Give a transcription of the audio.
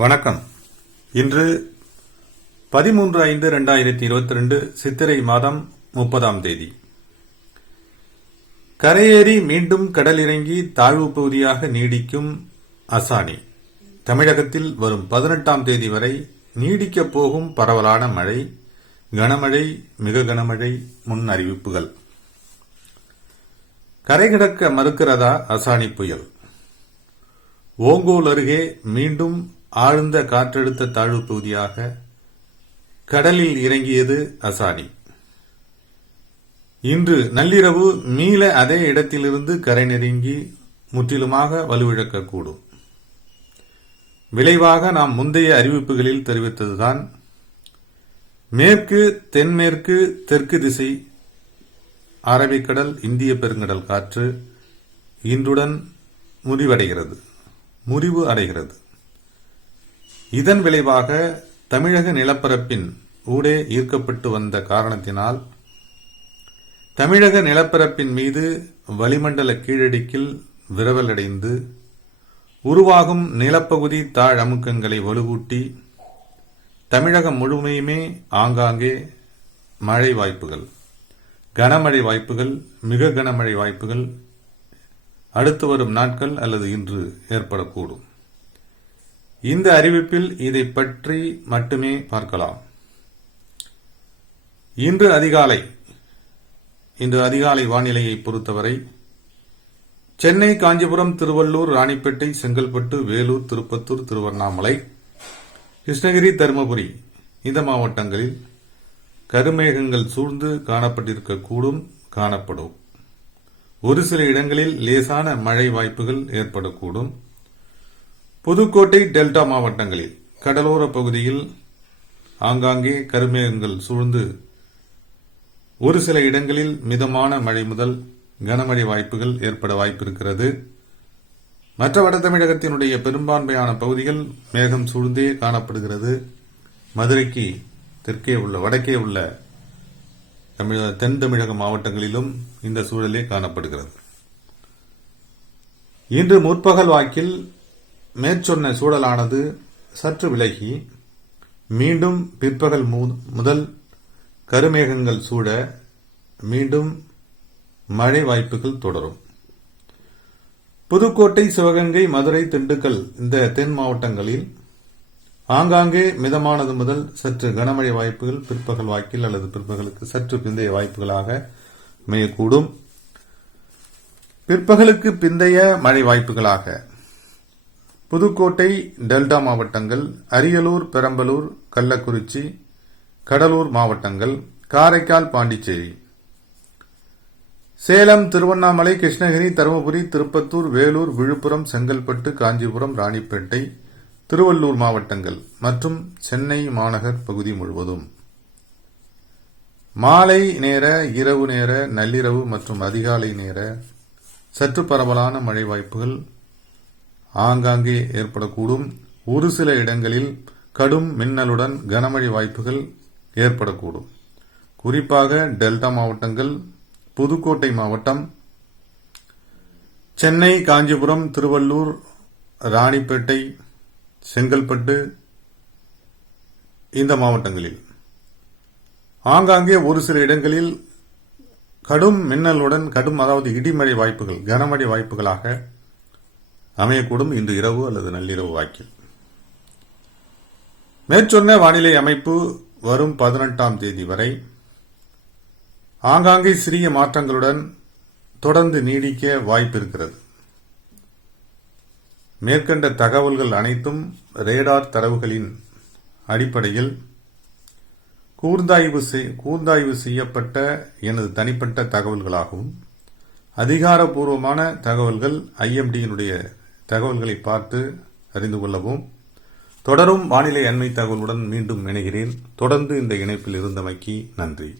வணக்கம். இன்று 13/5/2022 சித்திரை மாதம் 30ஆம் தேதி. கரையேறி மீண்டும் கடலிறங்கி தாழ்வு பகுதியாக நீடிக்கும் அசானி. தமிழகத்தில் வரும் 18ஆம் தேதி வரை நீடிக்கப் போகும் பரவலான மழை, கனமழை, மிக கனமழை முன் அறிவிப்புகள். கரை கடக்க மறுக்கிறதா அசானி புயல்? ஓங்கோல் அருகே மீண்டும் ஆழ்ந்த காற்றழுத்த தாழ்வு பகுதியாக கடலில் இறங்கியது அசானி. இன்று நள்ளிரவு மீள அதே இடத்திலிருந்து கரை நெருங்கி முற்றிலுமாக வலுவிழக்கக்கூடும். விளைவாக நாம் முந்தைய அறிவிப்புகளில் தெரிவித்ததுதான், மேற்கு, தென்மேற்கு, தெற்கு திசை அரபிக்கடல், இந்திய பெருங்கடல் காற்று இன்றுடன் முறிவு அடைகிறது. இதன் விளைவாக தமிழக நிலப்பரப்பின் ஊடே ஈர்க்கப்பட்டு வந்த காரணத்தினால் தமிழக நிலப்பரப்பின் மீது வளிமண்டல கீழடுக்கில் விரவலடைந்து உருவாகும் நிலப்பகுதி தாழ் அமுக்கங்களை வலுவூட்டி தமிழகம் முழுமையுமே ஆங்காங்கே மழை வாய்ப்புகள், கனமழை வாய்ப்புகள், மிக கனமழை வாய்ப்புகள் அடுத்து வரும் நாட்கள் அல்லது இன்று ஏற்படக்கூடும். இந்த அறிவிப்பில் இதை பற்றி மட்டுமே பார்க்கலாம். இன்று அதிகாலை வானிலையை பொறுத்தவரை சென்னை, காஞ்சிபுரம், திருவள்ளூர், ராணிப்பேட்டை, செங்கல்பட்டு, வேலூர், திருப்பத்தூர், திருவண்ணாமலை, கிருஷ்ணகிரி, தருமபுரி இந்த மாவட்டங்களில் கருமேகங்கள் சூழ்ந்து காணப்படும். ஒரு சில இடங்களில் லேசான மழை வாய்ப்புகள் ஏற்படக்கூடும். புதுக்கோட்டை, டெல்டா மாவட்டங்களில் கடலோர பகுதியில் ஆங்காங்கே கருமேகங்கள் சூழ்ந்து ஒரு சில இடங்களில் மிதமான மழை முதல் கனமழை வாய்ப்புகள் ஏற்பட வாய்ப்பிருக்கிறது. மற்ற வட தமிழகத்தினுடைய பெரும்பான்மையான பகுதிகள் மேகம் சூழ்ந்தே காணப்படுகிறது. மதுரைக்கு வடக்கே உள்ள தென் தமிழக மாவட்டங்களிலும் இந்த சூழலே காணப்படுகிறது. இன்று முற்பகல் வாக்கில் மேற்சொன்ன சூழலானது சற்று விலகி மீண்டும் பிற்பகல் முதல் கருமேகங்கள் சூழ மீண்டும் மழை வாய்ப்புகள் தொடரும். புதுக்கோட்டை, சிவகங்கை, மதுரை, திண்டுக்கல் இந்த தென் மாவட்டங்களில் ஆங்காங்கே மிதமானது முதல் சற்று கனமழை வாய்ப்புகள் பிற்பகல் வாக்கில் அல்லது பிற்பகலுக்கு சற்று பிந்தைய வாய்ப்புகளாக அமையக்கூடும். பிற்பகலுக்கு பிந்தைய மழை வாய்ப்புகளாக புதுக்கோட்டை, டெல்டா மாவட்டங்கள், அரியலூர், பெரம்பலூர், கள்ளக்குறிச்சி, கடலூர் மாவட்டங்கள், காரைக்கால், பாண்டிச்சேரி, சேலம், திருவண்ணாமலை, கிருஷ்ணகிரி, தருமபுரி, திருப்பத்தூர், வேலூர், விழுப்புரம், செங்கல்பட்டு, காஞ்சிபுரம், ராணிப்பேட்டை, திருவள்ளூர் மாவட்டங்கள் மற்றும் சென்னை மாநகர் பகுதி முழுவதும் மாலை நேர, இரவு நேர, நள்ளிரவு மற்றும் அதிகாலை நேர சற்று பரவலான மழை வாய்ப்புகள் ஆங்காங்கே ஏற்படக்கூடும். ஒரு சில இடங்களில் கடும் மின்னலுடன் கனமழை வாய்ப்புகள் ஏற்படக்கூடும். குறிப்பாக டெல்டா மாவட்டங்கள், புதுக்கோட்டை மாவட்டம், சென்னை, காஞ்சிபுரம், திருவள்ளூர், ராணிப்பேட்டை, செங்கல்பட்டு இந்த மாவட்டங்களில் ஆங்காங்கே ஒரு சில இடங்களில் கடும் மின்னலுடன் அதாவது இடிமழை வாய்ப்புகள், கனமழை வாய்ப்புகளாக அமையக்கூடும். இன்று இரவு அல்லது நள்ளிரவு வாக்கில் மேற்சொன்ன வானிலை அமைப்பு வரும் 18ஆம் தேதி வரை ஆங்காங்கே சிறிய மாற்றங்களுடன் தொடர்ந்து நீடிக்க வாய்ப்பிருக்கிறது. மேற்கண்ட தகவல்கள் அனைத்தும் ரேடார் தரவுகளின் அடிப்படையில் கூர்ந்தாய்வு செய்யப்பட்ட எனது தனிப்பட்ட தகவல்களாகவும் அதிகாரப்பூர்வமான தகவல்கள் IMD-யினுடைய தகவல்களை பார்த்து அறிந்து கொள்ளவும். தொடரும் வானிலை அண்மை தகவலுடன் மீண்டும் இணைகிறேன். தொடர்ந்து இந்த இணைப்பில் இருந்தமைக்கு நன்றி.